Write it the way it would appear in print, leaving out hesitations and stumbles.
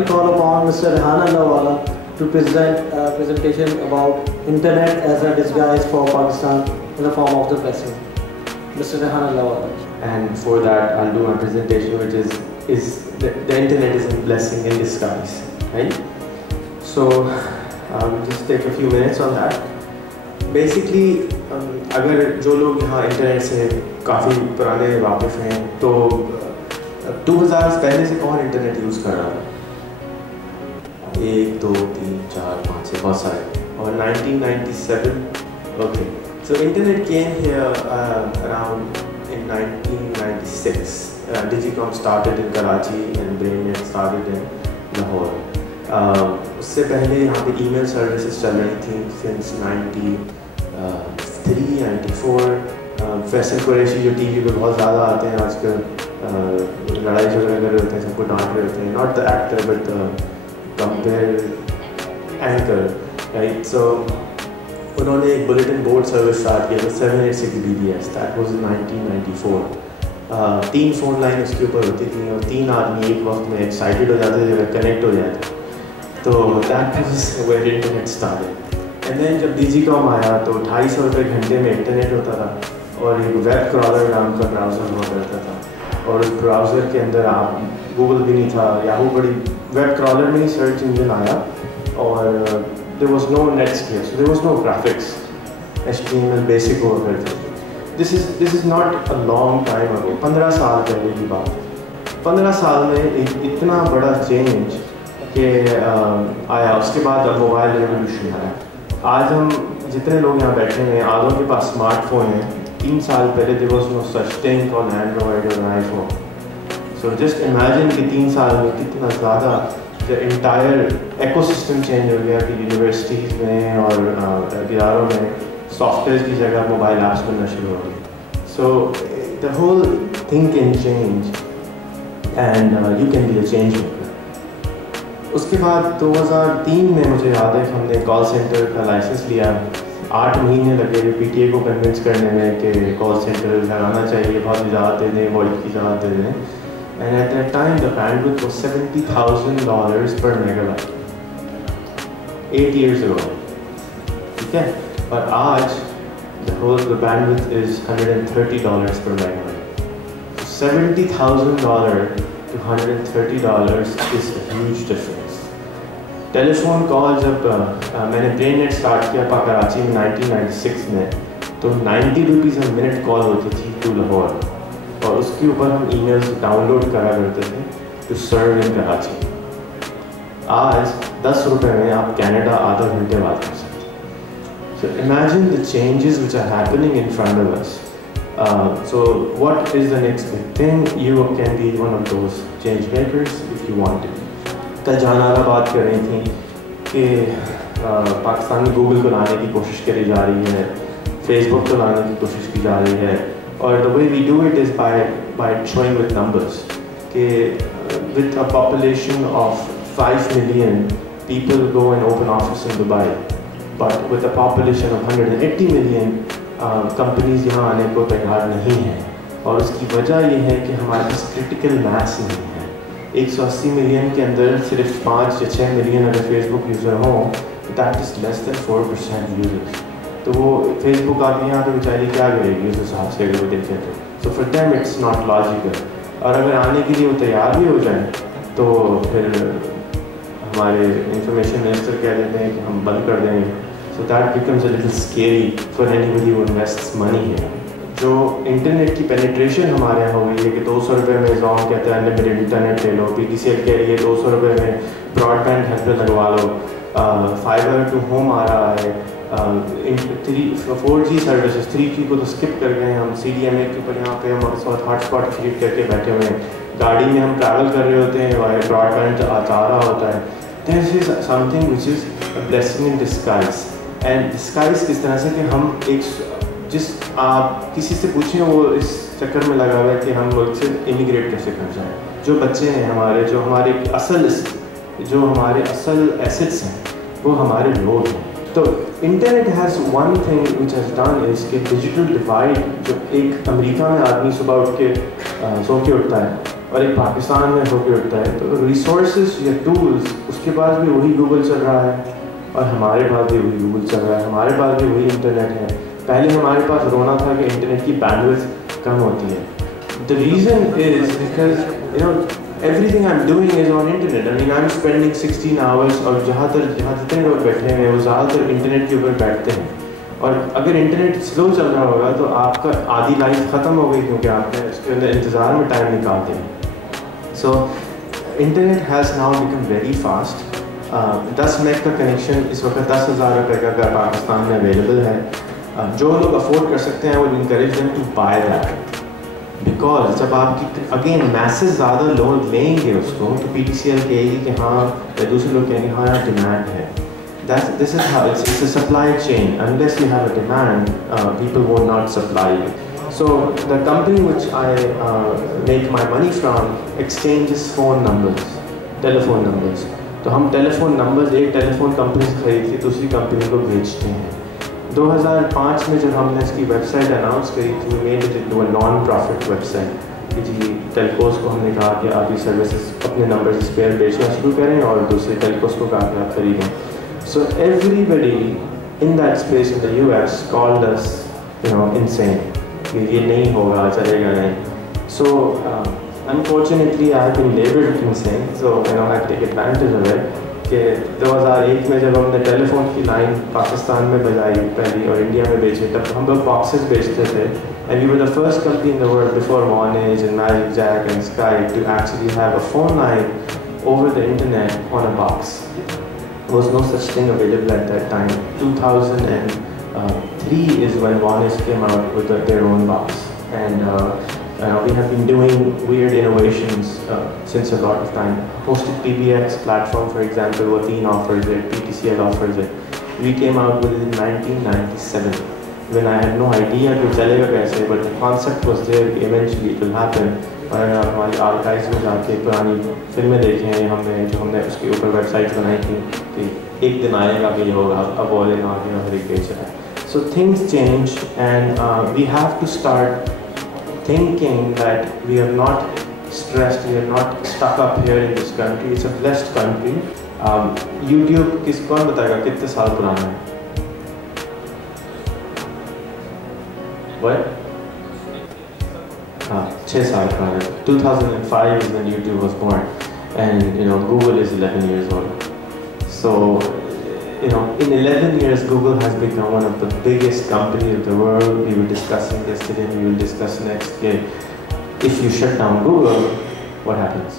to call upon Mr. Rehan Allahwala to present a presentation about Internet as a disguise for Pakistan in the form of the blessing. Mr. Rehan Allahwala. And for that, I'll do my presentation, which is the Internet is a blessing in disguise, right? So we'll just take a few minutes on that. Basically, اگر جو لوگ یہاں internet سے کافی پرانے واقف ہیں تو 2000 پہلے سے کون انٹرنیٹ یوز کر رہا ہے؟ 1 2 3 4 5 سے بہت سارے. اور 1997 okay so internet came here around in 1996. Digicom started in Karachi and BrainNet started in Lahore. اس سے پہلے یہاں پہ ای میل سروسز چل رہی تھیں since 93 94. فیصل قریشی جو ٹی وی پہ بہت زیادہ آتے ہیں آج کل، لڑائی جھگڑے کر رہے ہوتے ہیں، سب کو ڈانٹ رہے ہوتے ہیں، not the actor but compere anchor, right. So انہوں نے ایک بلیٹن بورڈ سروس اسٹارٹ کیا تھا 786 BBS. That was in 1994. 3 phone line اس کے اوپر ہوتی تھیں اور 3 آدمی ایک وقت میں ایکسائٹیڈ ہو جاتے تھے اگر کنیکٹ ہو جاتے. تو that was where internet started. And then جب ڈیجیکام آیا تو 250 روپے گھنٹے میں انٹرنیٹ ہوتا تھا اور ایک ویب کرالر نام کا براؤزر ہوا کرتا تھا. اور اس براؤزر کے اندر آپ گوگل بھی نہیں تھا، یاہو بڑی ویب کرالر میں ہی سرچ انجن آیا اور there was no Netscapes, there was no graphics, HTML basic ہوا کرتے تھے. This is not a long time ago, 15 سال پہلے کی بات. 15 سال میں ایک اتنا بڑا چینج کہ آیا. اس کے بعد اب موبائل ریولیوشن آیا. آج ہم جتنے لوگ یہاں بیٹھے ہیں آدھوں کے پاس اسمارٹ فون ہیں. 3 سال پہلے there was no such thing called Android or an iPhone. So just imagine کہ 3 سال میں کتنا زیادہ the entire ecosystem change ہو گیا کہ یونیورسٹیز میں اور اداروں میں سافٹ ویئر کی جگہ موبائل ایپس بننا شروع ہو گئی. So the whole thing can change and you can be a change maker. اس کے بعد 2003 میں مجھے یاد ہے کہ ہم نے کال سینٹر کا لائسنس لیا. 8 مہینے لگے PTA کو کنونس کرنے میں کہ کال سینٹر لگانا چاہیے، بہت اجازت دے دیں، وائس کی اجازت دے دیں. And at that time the bandwidth was $70,000 per megabyte 8 years ago. ٹھیک ہے. اور آج the bandwidth is $130 per megabyte. $70,000 to $130 is a huge difference. Telephone call جب میں نے برین نیٹ اسٹارٹ کیا کراچی میں 1996 میں تو 90 روپیز اے منٹ کال ہوتی تھی ٹو لاہور، اور اس کے اوپر ہم ای میلس ڈاؤن لوڈ کرا کرتے تھے ٹو سرو ان کراچی. آج 10 روپے میں آپ کینیڈا آدھا گھنٹے بات کر سکتے ہیں. So imagine the changes which are happening in front of us. So what is the next big thing? You can be one of those change makers if you want to. کل جہانارہ بات کر رہی تھیں کہ پاکستان میں گوگل کو لانے کی کوشش کری جا رہی ہے، فیس بک کو لانے کی کوشش کی جا رہی ہے. اور the way we do it is by showing with numbers کہ with a population of 5 million people go and open office in Dubai, but with a population of 180 million companies یہاں آنے کو تیار نہیں ہیں. اور اس کی وجہ یہ ہے کہ ہمارے پاس کرٹیکل میس نہیں ہے. 180 ملین کے اندر صرف 5 یا 6 ملین اگر فیس بک یوزر ہوں that is less than 4% users. تو وہ فیس بک آتی یہاں پہ بیچاری کیا کرے گی اس حساب سے اگر وہ دیکھیں تو. So for them it's not logical. اور اگر آنے کے لیے وہ تیار بھی ہو جائیں تو پھر ہمارے انفارمیشن منسٹر کہہ دیتے ہیں کہ ہم بند کر دیں گے. So that becomes a little scary for anybody who invests money here. جو انٹرنیٹ کی پینیٹریشن ہمارے یہاں ہو گئی ہے کہ 200 روپے میں زوم کہتا ہے انلمیٹڈ انٹرنیٹ لے لو، PTCL کہہ رہی ہے 200 روپے میں براڈ بینڈ گھر پہ لگوا لو، فائبر ٹو ہوم آ رہا ہے، 4G سروسز 3G کو تو اسکپ کر گئے ہم. CDMA کے اوپر یہاں پہ ہم اس وقت ہاٹ اسپاٹ کریٹ کر کے بیٹھے ہوئے ہیں. گاڑی میں ہم ٹریول کر رہے ہوتے ہیں اور براڈ بینڈ آ رہا ہوتا ہے. This is something which is a blessing in disguise. And disguise کس طرح سے کہ ہم جس آپ کسی سے پوچھیں وہ اس چکر میں لگا ہوا ہے کہ ہم ملک سے امیگریٹ کیسے کر جائیں. جو بچے ہیں ہمارے، جو ہمارے اصل ایسٹس ہیں وہ ہمارے لوگ ہیں. تو internet has one thing which has done is کہ ڈیجیٹل ڈیوائڈ جو ایک امریکہ میں آدمی صبح اٹھ کے سو کے اٹھتا ہے اور ایک پاکستان میں ہو کے اٹھتا ہے, تو ریسورسز یا ٹولس اس کے پاس بھی وہی گوگل چل رہا ہے اور ہمارے پاس بھی وہی گوگل چل رہا ہے, ہمارے پاس بھی وہی انٹرنیٹ ہے. پہلے ہمارے پاس رونا تھا کہ انٹرنیٹ کی بینڈویڈتھ کم ہوتی ہے. The reason is because everything I'm doing is on internet. I mean, I'm spending 16 hours اور جہاں جتنے لوگ بیٹھے ہیں وہ زیادہ تر انٹرنیٹ کے اوپر بیٹھتے ہیں, اور اگر انٹرنیٹ سلو چل رہا ہوگا تو آپ کا آدھی لائف ختم ہو گئی کیونکہ آپ نے اس کے اندر انتظار میں ٹائم نکالتے ہیں. سو internet has now become very fast. 10 mag کا کنیکشن اس وقت 10,000 روپے کا پاکستان میں اویلیبل ہے. جو لوگ افورڈ کر سکتے ہیں وہ encourage them to buy that, because جب آپ کی اگین میسز زیادہ لوگ لیں گے اس کو تو پی ٹی سی ایل کہے گی کہ ہاں, یا دوسرے لوگ کہیں گے ہاں یار ڈیمانڈ ہے. This is how it's a supply chain. Unless you have a demand, people will not supply you. So the company which I make my money from exchanges phone numbers, telephone numbers. تو ہم telephone numbers ایک telephone company سے خرید کے دوسری company کو بیچتے ہیں. 2005 میں جب ہم نے اس کی ویب سائٹ اناؤنس کری تھی, made it into a non profit website کہ جی ٹیلکوز کو ہم نے کہا کہ آپ یہ سروسز اپنے نمبر سے اسپیئر بیچنا شروع کریں اور دوسرے ٹیلکوز کو کہا کہ آپ خریدیں. So everybody in that space in the US called us, insane. یہ نہیں ہوگا, چلے گا نہیں. So unfortunately I have been labeled insane. So I take advantage of it. کہ 2001 میں جب ہم نے ٹیلی فون کی لائن پاکستان میں بجائی پہلی اور انڈیا میں بیچی, تب ہم لوگ باکسز بیچتے تھے. And we were the first company in the world before Vonage and Magic Jack and Sky to actually have a phone line over the internet on a box. There was no such thing available at that time. 2003 is when Vonage came out with their own box. And we have been doing weird innovations since a lot of time. Hosted PBX platform, for example, Wateen offers it, PTCL offers it. We came out with it in 1997 when I had no idea to chalega kaise, but the concept was there. Eventually it will happen. اور اگر آپ ہماری archives میں جا کے پرانی فلمیں دیکھیں ہم نے جو ہم نے اس کے اوپر ویب سائٹس بنائی تھیں کہ ایک دن آئے گا کہ یہ ہوگا, اب وہ لینا آگے ہر ایک بیچ رہا ہے. So things change and we have to start thinking that we are not stressed, we are not stuck up here in this country. It's a blessed country. YouTube کس کون بتائے گا کتنے سال پرانا ہے؟ What? 6 سال پرانا ہے. 2005 is when YouTube was born, and Google is 11 years old. So in 11 years Google has become one of the biggest companies of the world. We were discussing yesterday and we will discuss next. If you shut down Google, what happens?